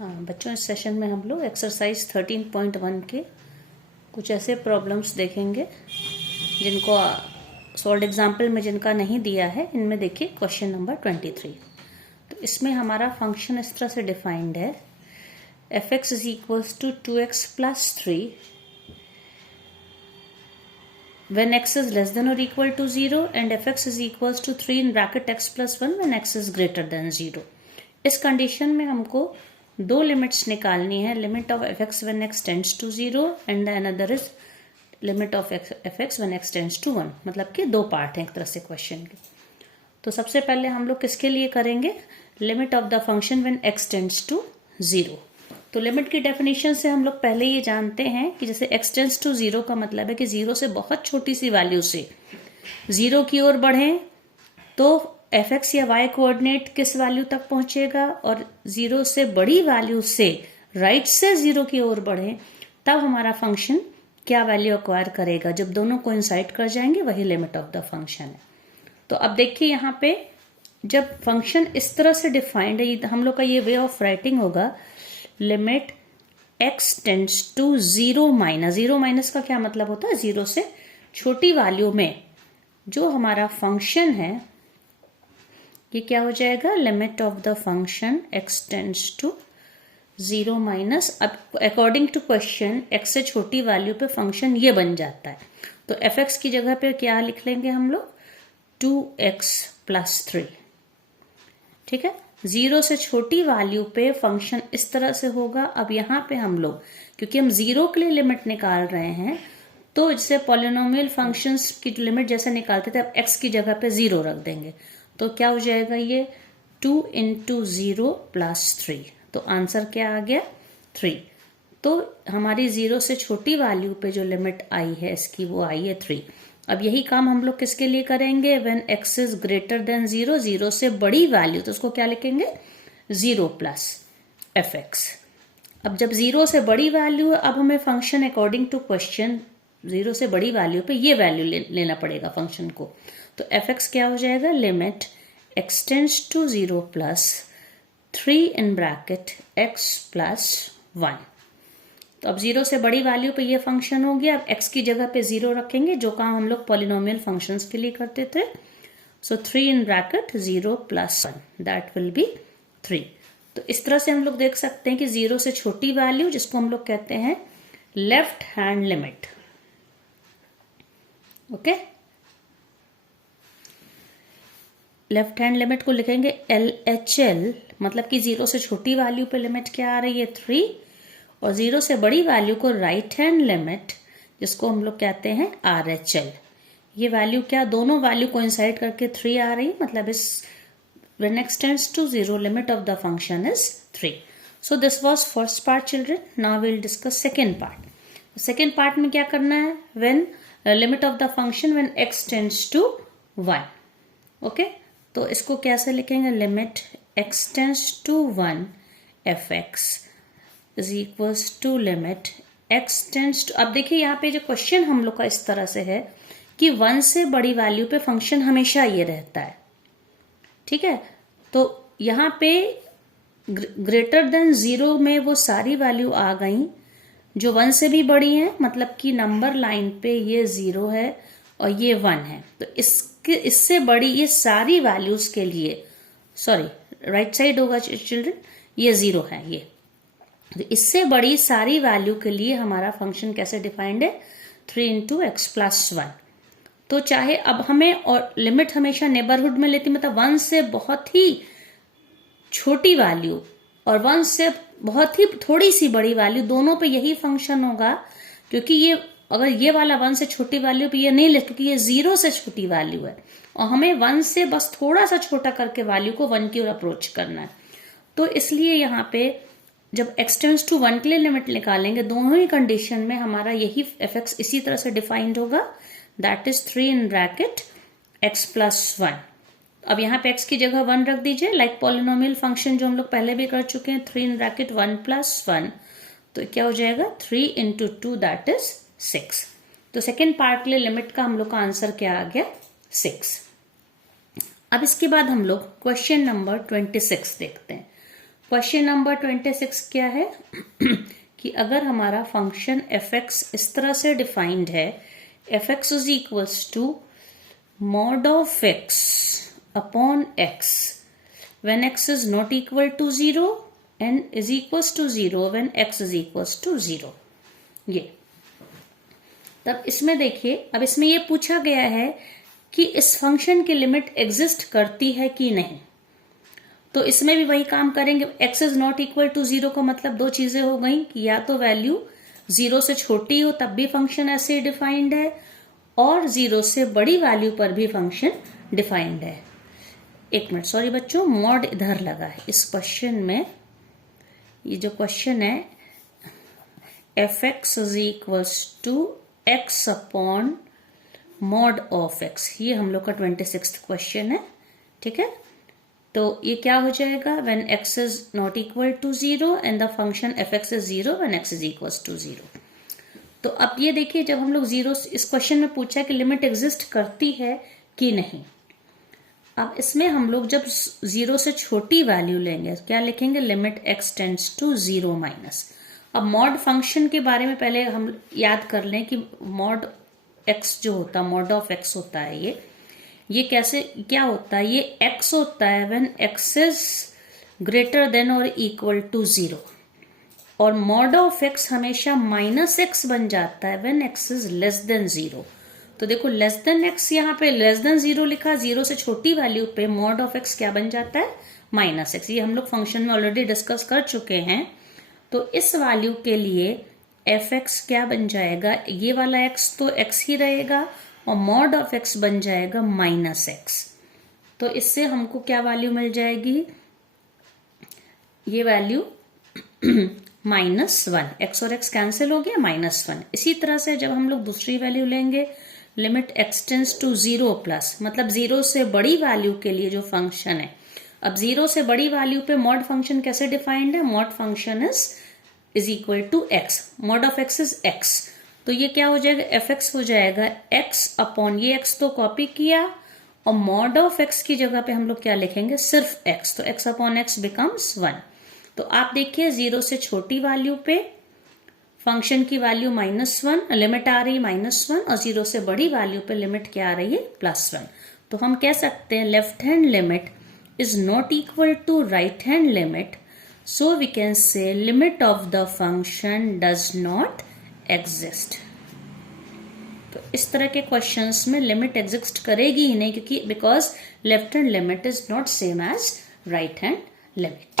हाँ बच्चों, इस सेशन में हम लोग एक्सरसाइज 13.1 के कुछ ऐसे प्रॉब्लम्स देखेंगे जिनको सॉल्व एग्जाम्पल में जिनका नहीं दिया है। इनमें देखिए क्वेश्चन नंबर 23। तो इसमें हमारा फंक्शन इस तरह से डिफाइंड है, f x is equals to 2x plus 3 when x is less than or equal to 0 and fx is equals to 3 in bracket x plus 1 when x is greater than 0। इस condition में हमको दो limits निकालनी है, limit of f x when x tends to 0 and another is limit of f x when x tends to 1। मतलब कि दो part हैं एक तरह से क्वेश्चन के। तो सबसे पहले हम लोग किसके लिए करेंगे, limit of the function when x tends to 0। तो लिमिट की डेफिनेशन से हम लोग पहले ये जानते हैं कि जैसे x टेंड्स टू 0 का मतलब है कि 0 से बहुत छोटी सी वैल्यू से 0 की ओर बढ़ें तो एफ एक्स या y कोऑर्डिनेट किस वैल्यू तक पहुंचेगा, और 0 से बड़ी वैल्यू से राइट से 0 की ओर बढ़ें तब हमारा फंक्शन क्या वैल्यू एक्वायर करेगा। जब दोनों कोइंसाइड कर जाएंगे वही लिमिट ऑफ द फंक्शन है। तो अब देखिए यहाँ पे जब फंक्शन इस तरह से डिफाइंड है, हम लोग का ये वे ऑफ राइटिंग होगा, limit x tends to 0 minus. 0 minus का क्या मतलब होता है, 0 से छोटी वैल्यू में जो हमारा फंक्शन है ये क्या हो जाएगा, limit of the function x tends to 0 minus. अब अकॉर्डिंग टू क्वेश्चन x से छोटी वैल्यू पे फंक्शन ये बन जाता है। तो fx की जगह पे क्या लिख लेंगे हम लोग, 2x प्लस 3। ठीक है, 0 से छोटी वैल्यू पे फंक्शन इस तरह से होगा। अब यहाँ पे हम लोग क्योंकि हम 0 के लिए लिमिट निकाल रहे हैं तो जैसे पॉलिनोमियल फंक्शंस की लिमिट जैसे निकालते थे, अब x की जगह पे 0 रख देंगे तो क्या हो जाएगा, ये 2 इंटू 0 प्लस 3। तो आंसर क्या आ गया, 3। तो हमारी 0 से छोटी वैल्यू पे जो लिमिट आई है इसकी वो आई है 3। अब यही काम हम लोग किसके लिए करेंगे, when x is greater than 0, 0 से बड़ी वैल्यू, तो उसको क्या लिखेंगे, 0 प्लस एफ एक्स। अब जब 0 से बड़ी वैल्यू है, अब हमें फंक्शन अकॉर्डिंग टू क्वेश्चन 0 से बड़ी वैल्यू पे ये वैल्यू लेना पड़ेगा फंक्शन को। तो एफ एक्स क्या हो जाएगा, limit x tends to 0 plus 3 in bracket x plus 1। तो अब 0 से बड़ी वैल्यू पे ये फंक्शन हो गया। अब x की जगह पे 0 रखेंगे, जो काम हम लोग पॉलिनोमियल फंक्शंस के लिए करते थे। सो 3 in bracket 0 plus 1, that will be 3। तो इस तरह से हम लोग देख सकते हैं कि 0 से छोटी वैल्यू जिसको हम लोग कहते हैं left hand limit. Okay, left hand limit को लिखेंगे LHL, मतलब कि 0 से छोटी वैल्यू पे लिमिट क्या आ रही है, 3, और 0 से बड़ी वैल्यू को राइट हैंड लिमिट जिसको हम लोग कहते हैं RHL। ये वैल्यू क्या, दोनों वैल्यू कोइंसाइड करके 3 आ रही, मतलब इस when x tends to 0 limit of the function is 3। So this was first part children. Now we will discuss second part. Second part में क्या करना है, when limit of the function when x tends to 1। Okay, तो इसको कैसे लिखेंगे, limit x tends to 1 fx is equals to limit x tends to। अब देखिए यहाँ पे जो क्वेश्चन हम लोग का इस तरह से है कि 1 से बड़ी वैल्यू पे फंक्शन हमेशा ये रहता है। ठीक है, तो यहाँ पे ग्रेटर देन 0 में वो सारी वैल्यू आ गई जो 1 से भी बड़ी हैं, मतलब कि नंबर लाइन पे ये 0 है और ये 1 है। तो इससे बड़ी ये सारी वैल्यूज के लिए, सॉरी राइट साइड होगा चिल्ड्रन, ये 0 है ये। तो इससे बड़ी सारी वैल्यू के लिए हमारा फंक्शन कैसे डिफाइंड है, 3 इंटू एक्स प्लस 1। तो चाहे अब हमें, और लिमिट हमेशा नेबरहुड में लेती, मतलब 1 से बहुत ही छोटी वैल्यू और 1 से बहुत ही थोड़ी सी बड़ी वैल्यू, दोनों पे यही फंक्शन होगा। क्योंकि ये अगर ये वाला 1 से छोटी वैल्यू पे ये नहीं ले, क्योंकि ये 0 से छोटी वैल्यू है और हमें 1 से बस थोड़ा सा छोटा करके वैल्यू को 1 की ओर अप्रोच करना है। तो इसलिए यहाँ पे जब x टेंड्स टू 1 के लिए लिमिट निकालेंगे, दोनों ही कंडीशन में हमारा यही एफ एक्स इसी तरह से डिफाइंड होगा, that is 3 in bracket x plus 1। अब यहाँ पे x की जगह 1 रख दीजिए, लाइक पॉलिनोमियल फंक्शन जो हम लोग पहले भी कर चुके हैं, 3 इन ब्रैकेट 1 प्लस 1। तो क्या हो जाएगा, 3 इंटू 2 दैट इज 6। तो सेकेंड पार्ट के लिए लिमिट का हम लोग का आंसर क्या आ गया, 6। अब इसके बाद हम लोग क्वेश्चन नंबर 26 देखते हैं। क्वेश्चन नंबर 26 क्या है कि अगर हमारा फंक्शन एफ एक्स इस तरह से डिफाइंड है, f x is equals to mod of x upon x when x is not equal to 0 and is equals to 0 when x is equals to 0। ये तब इसमें देखिए, अब इसमें ये पूछा गया है कि इस फंक्शन की लिमिट एग्जिस्ट करती है कि नहीं। तो इसमें भी वही काम करेंगे। x is not equal to 0 का मतलब दो चीजें हो गई कि या तो वैल्यू 0 से छोटी हो तब भी फंक्शन ऐसे ही डिफाइंड है, और 0 से बड़ी वैल्यू पर भी फंक्शन डिफाइंड है। एक मिनट, सॉरी बच्चों, मॉड इधर लगा है इस क्वेश्चन में। ये जो क्वेश्चन है f x is equals to x upon mod of x, ये हम लोग का 26th क्वेश्चन है। ठीक है, तो ये क्या हो जाएगा, when x is not equal to 0 and the function f x is 0 when x is equals to 0। तो अब ये देखिए, जब हम लोग 0, इस क्वेश्चन में पूछा कि लिमिट एग्जिस्ट करती है कि नहीं। अब इसमें हम लोग जब 0 से छोटी वैल्यू लेंगे क्या लिखेंगे, limit x tends to 0 minus. अब मॉड फंक्शन के बारे में पहले हम याद कर लें कि मॉड x जो होता है, मॉड ऑफ x होता है, ये कैसे क्या होता है, ये x होता है when x is greater than और इक्वल टू 0, और मॉड ऑफ x हमेशा माइनस एक्स बन जाता है when x is less than 0। तो देखो लेस देन x, यहाँ पे लेस देन 0 लिखा, 0 से छोटी वैल्यू पे मॉड ऑफ x क्या बन जाता है, माइनस एक्स। ये हम लोग फंक्शन में ऑलरेडी डिस्कस कर चुके हैं। तो इस वैल्यू के लिए एफ एक्स क्या बन जाएगा, ये वाला x तो x ही रहेगा और मॉड ऑफ x बन जाएगा माइनस एक्स। तो इससे हमको क्या वैल्यू मिल जाएगी, ये वैल्यू -1, x और x कैंसिल हो गया, -1। इसी तरह से जब हम लोग दूसरी वैल्यू लेंगे, limit x tends to 0 plus, मतलब 0 से बड़ी वैल्यू के लिए जो फंक्शन है। अब 0 से बड़ी वैल्यू पे मॉड फंक्शन कैसे डिफाइंड है, mod function is equal to x, mod of x is x। तो ये क्या हो जाएगा, एफ एक्स हो जाएगा x अपॉन, ये x तो कॉपी किया, और मॉड ऑफ x की जगह पे हम लोग क्या लिखेंगे, सिर्फ x। तो x अपॉन x बिकम्स 1। तो आप देखिए 0 से छोटी वैल्यू पे फंक्शन की वैल्यू -1, लिमिट आ रही -1, और 0 से बड़ी वैल्यू पे लिमिट क्या आ रही है, +1। तो हम कह सकते हैं left hand limit is not equal to right hand limit, so we can say limit of the function does not exist. तो इस तरह के क्वेश्चंस में लिमिट एग्जिस्ट करेगी ही नहीं, क्योंकि because left hand limit is not same as right hand limit.